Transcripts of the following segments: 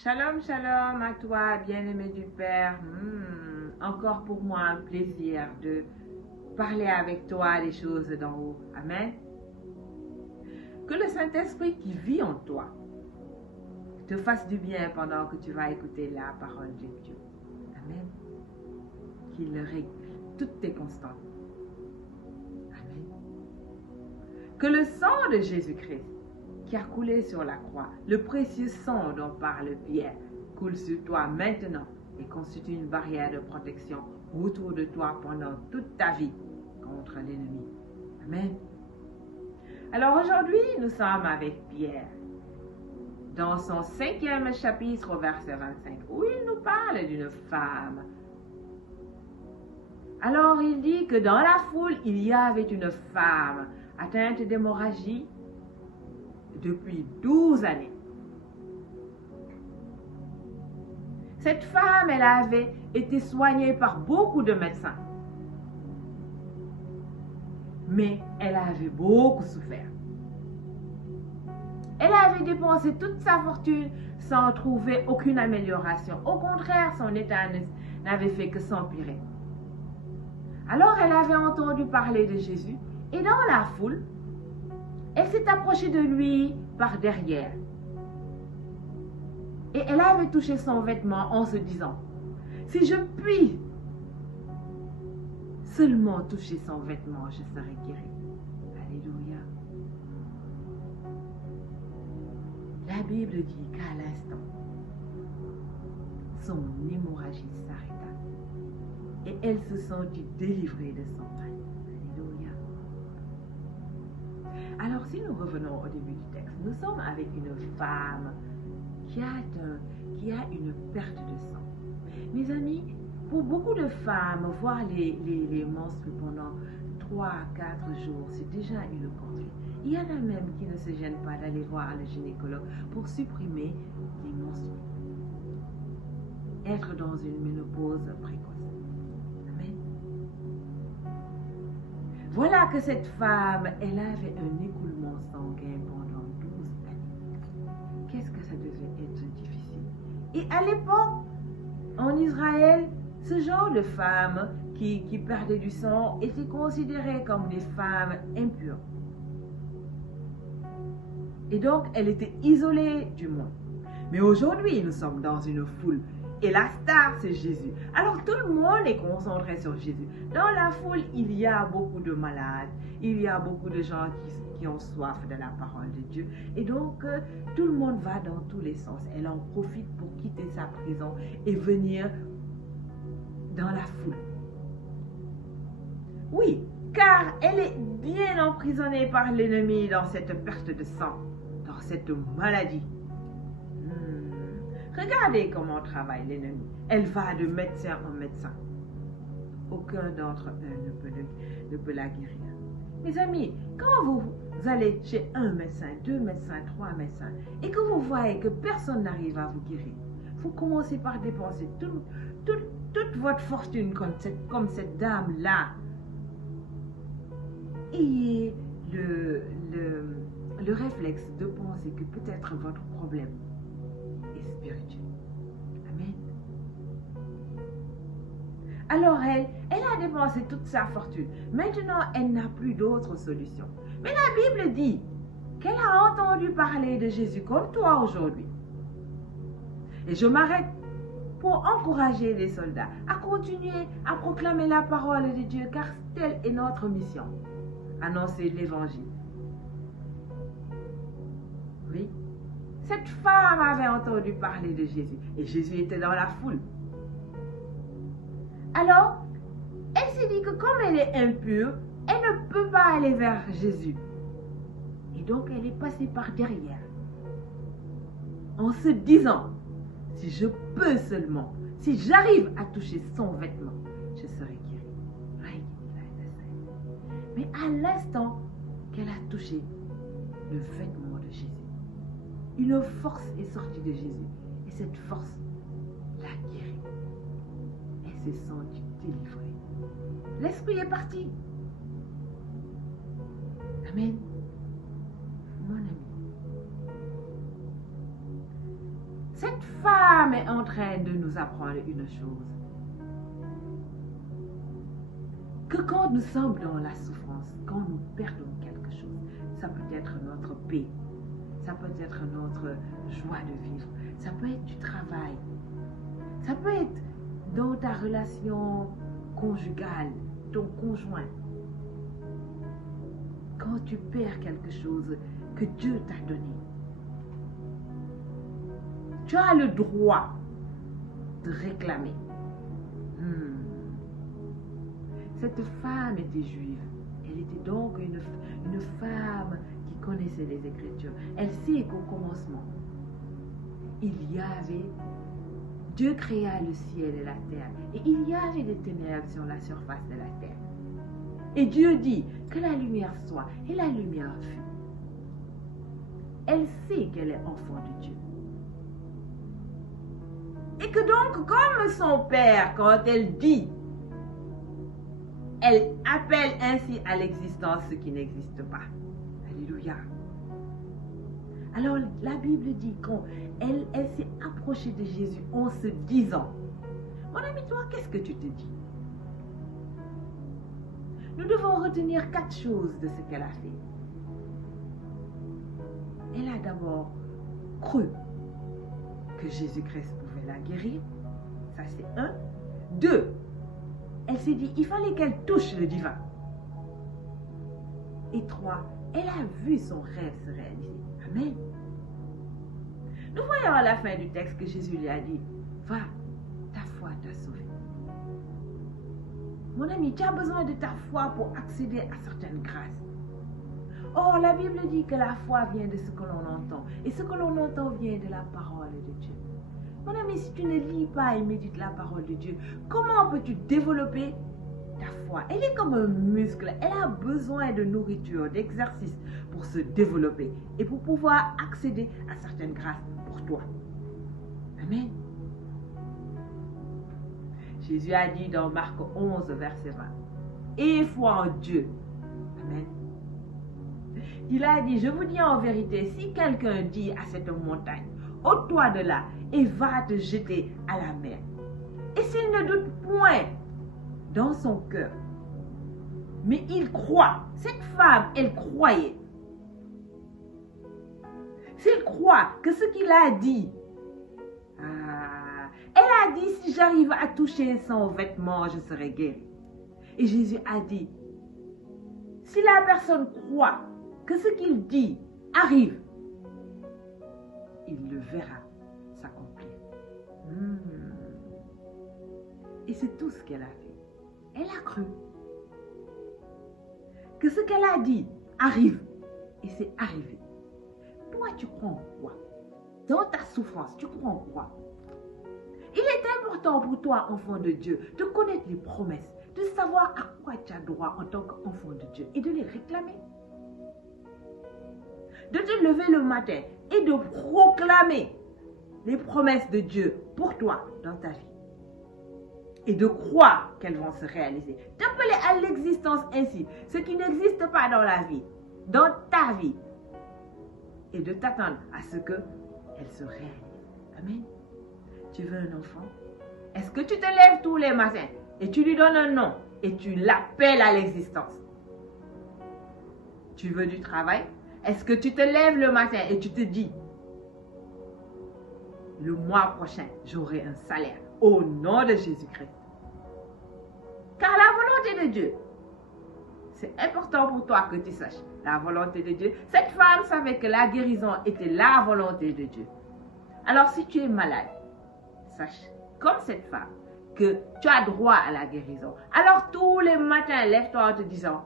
Shalom, shalom à toi, bien-aimé du Père. Encore pour moi un plaisir de parler avec toi des choses d'en haut. Amen. Que le Saint-Esprit qui vit en toi te fasse du bien pendant que tu vas écouter la parole de Dieu. Amen. Qu'il règle toutes tes constantes. Amen. Que le sang de Jésus-Christ qui a coulé sur la croix, le précieux sang dont parle Pierre, coule sur toi maintenant et constitue une barrière de protection autour de toi pendant toute ta vie contre l'ennemi. Amen. Alors aujourd'hui, nous sommes avec Pierre dans son 5e chapitre au verset 25 où il nous parle d'une femme. Alors il dit que dans la foule, il y avait une femme atteinte d'hémorragie depuis 12 années. Cette femme, elle avait été soignée par beaucoup de médecins. Mais elle avait beaucoup souffert. Elle avait dépensé toute sa fortune sans trouver aucune amélioration. Au contraire, son état n'avait fait que s'empirer. Alors elle avait entendu parler de Jésus et dans la foule, elle s'est approchée de lui par derrière. Et elle avait touché son vêtement en se disant, si je puis seulement toucher son vêtement, je serai guérie. Alléluia. La Bible dit qu'à l'instant, son hémorragie s'arrêta et elle se sentit délivrée de son mal. Alléluia. Alors si nous revenons au début du texte, nous sommes avec une femme qui a une perte de sang. Mes amis, pour beaucoup de femmes, voir les menstrues pendant 3 à 4 jours, c'est déjà une conduite. Il y en a même qui ne se gênent pas d'aller voir le gynécologue pour supprimer les menstrues. Être dans une ménopause précoce. Amen. Voilà que cette femme, elle avait un écoulement sanguin pendant 12 années. Qu'est-ce que ça devait être difficile. Et à l'époque, en Israël, ce genre de femmes qui perdaient du sang étaient considérées comme des femmes impures. Et donc, elle était isolée du monde. Mais aujourd'hui, nous sommes dans une foule. Et la star, c'est Jésus. Alors, tout le monde est concentré sur Jésus. Dans la foule, il y a beaucoup de malades. Il y a beaucoup de gens qui ont soif de la parole de Dieu. Et donc, tout le monde va dans tous les sens. Elle en profite pour quitter sa prison et venir dans la foule. Oui, car elle est bien emprisonnée par l'ennemi dans cette perte de sang, dans cette maladie. Regardez comment travaille l'ennemi. Elle va de médecin en médecin. Aucun d'entre eux ne peut la guérir. Mes amis, quand vous allez chez un médecin, 2 médecins, 3 médecins, et que vous voyez que personne n'arrive à vous guérir, vous commencez par dépenser toute votre fortune comme cette dame-là. Ayez le réflexe de penser que peut-être votre problème est spirituel. Amen. Alors elle a dépensé toute sa fortune. Maintenant, elle n'a plus d'autre solution. Mais la Bible dit qu'elle a entendu parler de Jésus comme toi aujourd'hui. Et je m'arrête pour encourager les soldats à continuer à proclamer la parole de Dieu, car telle est notre mission. Annoncer l'évangile. Oui. Cette femme avait entendu parler de Jésus et Jésus était dans la foule. Alors, elle s'est dit que comme elle est impure, elle ne peut pas aller vers Jésus. Et donc, elle est passée par derrière en se disant, si je peux seulement, si j'arrive à toucher son vêtement, je serai guérie. Mais à l'instant qu'elle a touché le vêtement de Jésus, une force est sortie de Jésus. Et cette force l'a guérie. Elle s'est sentie délivrée. L'esprit est parti. Amen. Mon ami. Cette femme est en train de nous apprendre une chose. Que quand nous sommes dans la souffrance, quand nous perdons quelque chose, ça peut être notre paix, ça peut être notre joie de vivre, ça peut être du travail, ça peut être dans ta relation conjugale, ton conjoint. Quand tu perds quelque chose que Dieu t'a donné, tu as le droit de réclamer. Cette femme était juive. Elle était donc une femme qui connaissait les Écritures. Elle sait qu'au commencement, Dieu créa le ciel et la terre. Et il y avait des ténèbres sur la surface de la terre. Et Dieu dit que la lumière soit. Et la lumière fut. Elle sait qu'elle est enfant de Dieu. Et que donc, comme son père, quand elle dit, elle appelle ainsi à l'existence ce qui n'existe pas. Alléluia. Alors, la Bible dit qu'elle s'est approchée de Jésus en se disant, mon ami, toi, qu'est-ce que tu te dis? Nous devons retenir 4 choses de ce qu'elle a fait. Elle a d'abord cru que Jésus-Christ pouvait la guérir. Ça, c'est 1. 2. Elle s'est dit, il fallait qu'elle touche le divin. Et 3, elle a vu son rêve se réaliser. Amen. Nous voyons à la fin du texte que Jésus lui a dit, va, ta foi t'a sauvé. Mon ami, tu as besoin de ta foi pour accéder à certaines grâces. Or, la Bible dit que la foi vient de ce que l'on entend. Et ce que l'on entend vient de la parole de Dieu. Mon ami, si tu ne lis pas et médites la parole de Dieu, comment peux-tu développer ta foi? Elle est comme un muscle. Elle a besoin de nourriture, d'exercice pour se développer et pour pouvoir accéder à certaines grâces pour toi. Amen. Jésus a dit dans Marc 11, verset 20, « Aie foi en Dieu. » Amen. Il a dit, je vous dis en vérité, si quelqu'un dit à cette montagne, ôte-toi de là et va te jeter à la mer. Et s'il ne doute point dans son cœur, mais il croit, cette femme, elle croyait. S'il croit que ce qu'il a dit, elle a dit, si j'arrive à toucher son vêtement, je serai guérie. Et Jésus a dit, si la personne croit que ce qu'il dit arrive, il le verra s'accomplir. Et c'est tout ce qu'elle a fait. Elle a cru que ce qu'elle a dit arrive. Et c'est arrivé. Toi, tu crois en quoi? Dans ta souffrance, tu crois en quoi? Il est important pour toi, enfant de Dieu, de connaître les promesses, de savoir à quoi tu as droit en tant qu'enfant de Dieu et de les réclamer. De te lever le matin et de proclamer les promesses de Dieu pour toi dans ta vie. Et de croire qu'elles vont se réaliser. D'appeler à l'existence ainsi ce qui n'existe pas dans la vie, dans ta vie. Et de t'attendre à ce qu'elles se réalisent. Amen. Tu veux un enfant? Est-ce que tu te lèves tous les matins et tu lui donnes un nom et tu l'appelles à l'existence? Tu veux du travail? Est-ce que tu te lèves le matin et tu te dis, le mois prochain, j'aurai un salaire au nom de Jésus-Christ? Car la volonté de Dieu, c'est important pour toi que tu saches la volonté de Dieu. Cette femme savait que la guérison était la volonté de Dieu. Alors si tu es malade, sache, comme cette femme, que tu as droit à la guérison. Alors tous les matins, lève-toi en te disant,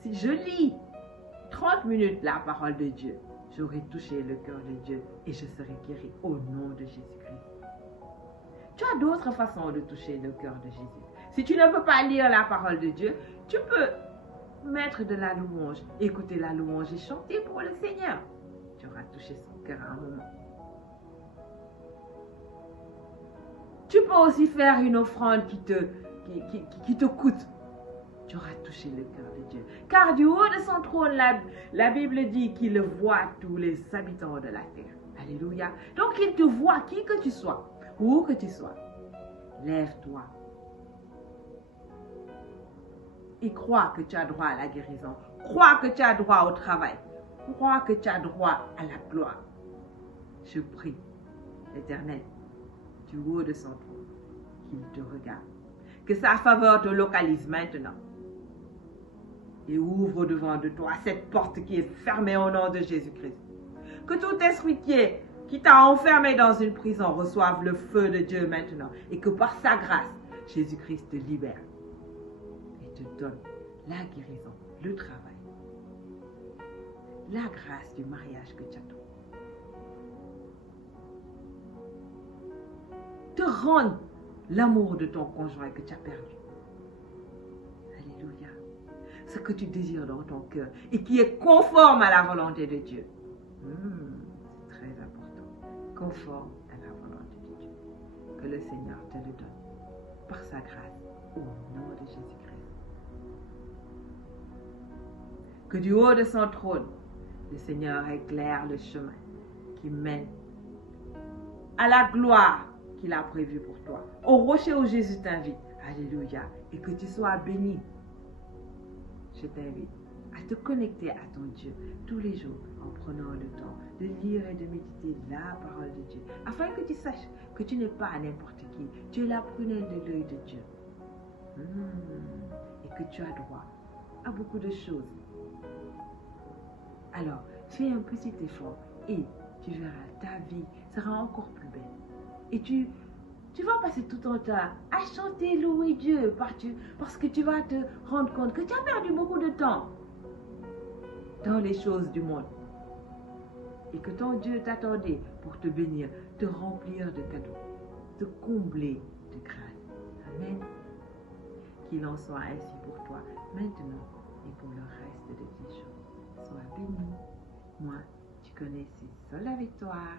si je lis 30 minutes la parole de Dieu, j'aurai touché le cœur de Dieu et je serai guéri au nom de Jésus-Christ. Tu as d'autres façons de toucher le cœur de Jésus. Si tu ne peux pas lire la parole de Dieu, tu peux mettre de la louange, écouter la louange et chanter pour le Seigneur. Tu auras touché son cœur à un moment. Tu peux aussi faire une offrande qui te coûte. Tu auras touché le cœur de Dieu. Car du haut de son trône, la Bible dit qu'il voit tous les habitants de la terre. Alléluia. Donc, il te voit, qui que tu sois, où que tu sois. Lève-toi. Et crois que tu as droit à la guérison. Crois que tu as droit au travail. Crois que tu as droit à la gloire. Je prie, l'Éternel, du haut de son trône, qu'il te regarde. Que sa faveur te localise maintenant. Et ouvre devant de toi cette porte qui est fermée au nom de Jésus-Christ. Que tout esprit qui t'a enfermé dans une prison reçoive le feu de Dieu maintenant. Et que par sa grâce, Jésus-Christ te libère. Et te donne la guérison, le travail, la grâce du mariage que tu attends. Te rendre l'amour de ton conjoint que tu as perdu. Alléluia. Ce que tu désires dans ton cœur et qui est conforme à la volonté de Dieu. C'est très important. Conforme à la volonté de Dieu. Que le Seigneur te le donne par sa grâce au nom de Jésus-Christ. Que du haut de son trône, le Seigneur éclaire le chemin qui mène à la gloire qu'il a prévue pour toi, au rocher où Jésus t'invite. Alléluia. Et que tu sois béni. Je t'invite à te connecter à ton Dieu tous les jours en prenant le temps de lire et de méditer la parole de Dieu, afin que tu saches que tu n'es pas n'importe qui. Tu es la prunelle de l'œil de Dieu. Et que tu as droit à beaucoup de choses. Alors, fais un petit effort et tu verras, ta vie sera encore plus belle. Et tu vas passer tout ton temps à chanter, louer Dieu, parce que tu vas te rendre compte que tu as perdu beaucoup de temps dans les choses du monde. Et que ton Dieu t'attendait pour te bénir, te remplir de cadeaux, te combler de grâce. Amen. Qu'il en soit ainsi pour toi maintenant et pour le reste de tes jours. Sois béni. Moi, tu connais, c'est seul la victoire.